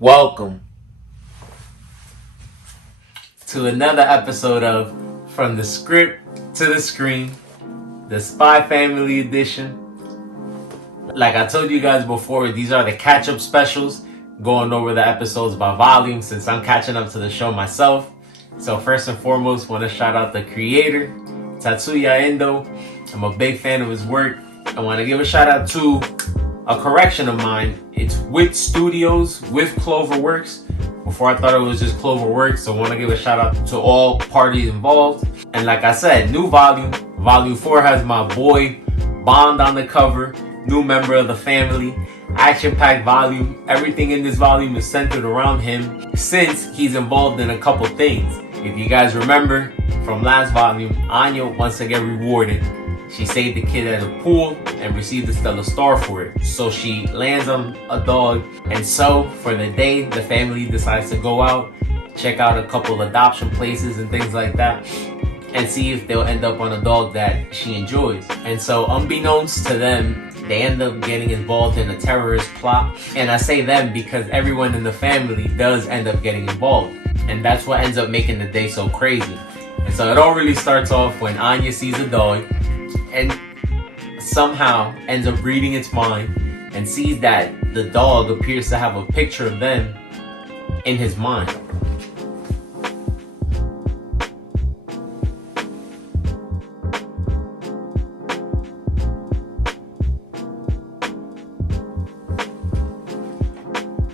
Welcome to another episode of From the Script to the Screen, the Spy Family edition. Like I told you guys before, these are the catch-up specials, going over the episodes by volume since I'm catching up to the show myself. So first and foremost, want to shout out the creator, Tatsuya Endo. I'm a big fan of his work. I want to give a shout out to a correction of mine. It's with Studios, with Cloverworks. Before I thought it was just Cloverworks, so I want to give a shout out to all parties involved. And like I said, new volume. Volume 4 has my boy Bond on the cover, new member of the family. Action-packed volume. Everything in this volume is centered around him since he's involved in a couple things. If you guys remember from last volume, Anya wants to get rewarded. She saved the kid at a pool and received a stellar star for it. So she lands on a dog. And so for the day, the family decides to go out, check out a couple adoption places and things like that, and see if they'll end up on a dog that she enjoys. And so unbeknownst to them, they end up getting involved in a terrorist plot. And I say them because everyone in the family does end up getting involved. And that's what ends up making the day so crazy. And so it all really starts off when Anya sees a dog and somehow ends up reading its mind and sees that the dog appears to have a picture of them in his mind.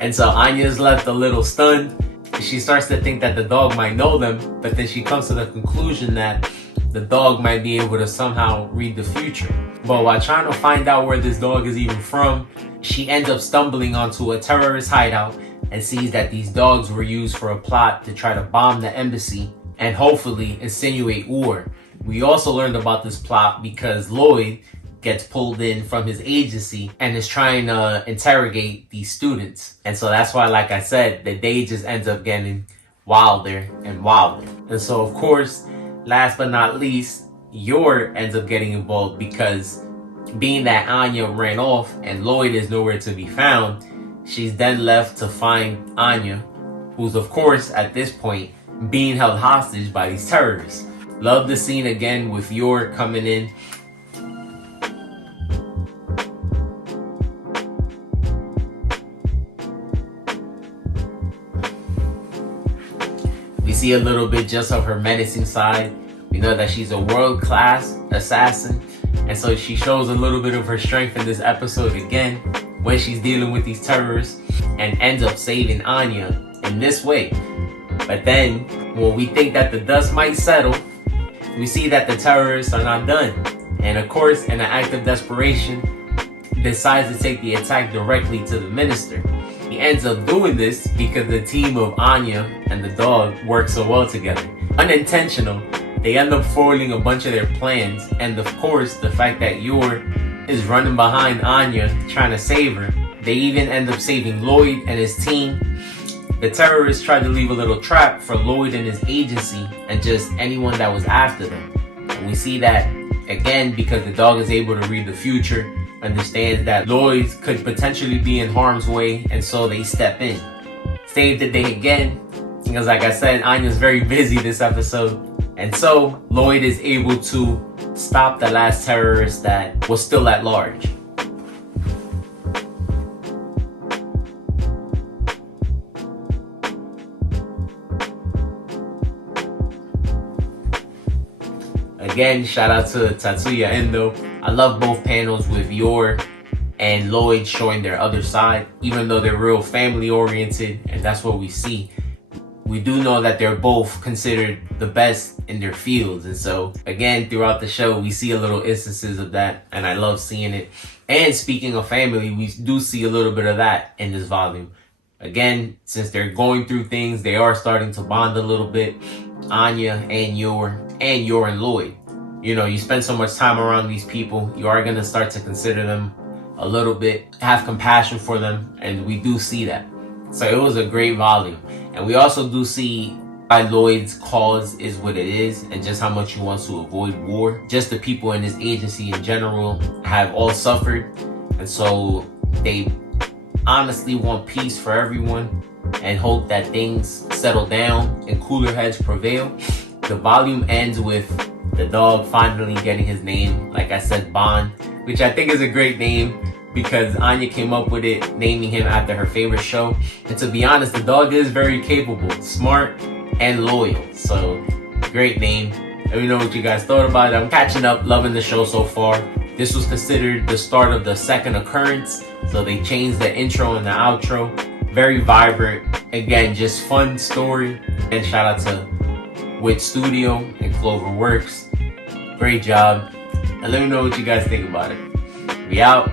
And so Anya's left a little stunned. She starts to think that the dog might know them, but then she comes to the conclusion that the dog might be able to somehow read the future. But while trying to find out where this dog is even from, she ends up stumbling onto a terrorist hideout and sees that these dogs were used for a plot to try to bomb the embassy and hopefully insinuate war. We also learned about this plot because Lloyd gets pulled in from his agency and is trying to interrogate these students. And so that's why, like I said, the day just ends up getting wilder and wilder. And so of course, last but not least, Yor ends up getting involved because being that Anya ran off and Lloyd is nowhere to be found, she's then left to find Anya, who's of course at this point being held hostage by these terrorists. Love the scene again with Yor coming in. We see a little bit just of her menacing side. We know that she's a world-class assassin, and so she shows a little bit of her strength in this episode again when she's dealing with these terrorists and ends up saving Anya in this way. But then, when we think that the dust might settle, we see that the terrorists are not done. And of course, in an act of desperation, decides to take the attack directly to the minister. He ends up doing this because the team of Anya and the dog work so well together. Unintentional, they end up foiling a bunch of their plans, and of course, the fact that Yor is running behind Anya trying to save her. They even end up saving Lloyd and his team. The terrorists tried to leave a little trap for Lloyd and his agency and just anyone that was after them. And we see that again because the dog is able to read the future, understands that Lloyd could potentially be in harm's way, and so they step in. Save the day again, because like I said, Anya's very busy this episode, and so Lloyd is able to stop the last terrorist that was still at large. Again, shout out to Tatsuya Endo. I love both panels with Yor and Lloyd showing their other side, even though they're real family oriented, and that's what we see. We do know that they're both considered the best in their fields, and so again throughout the show we see a little instances of that, and I love seeing it. And speaking of family, we do see a little bit of that in this volume. Again, since they're going through things, they are starting to bond a little bit. Anya and Yor and Lloyd. You know, you spend so much time around these people, you are going to start to consider them a little bit, have compassion for them, and we do see that. So it was a great volume. And we also do see why Lloyd's cause is what it is and just how much he wants to avoid war. Just the people in his agency in general have all suffered, and so they honestly want peace for everyone. and hope that things settle down and cooler heads prevail. The volume ends with the dog finally getting his name, like I said, Bond, which I think is a great name because Anya came up with it, naming him after her favorite show. And to be honest, the dog is very capable, smart, and loyal. So, great name. Let me know what you guys thought about it. I'm catching up, loving the show so far. This was considered the start of the second occurrence, so they changed the intro and the outro. Very vibrant. Again, just fun story. And shout out to Wit Studio and Clover Works. Great job. And let me know what you guys think about it. We out.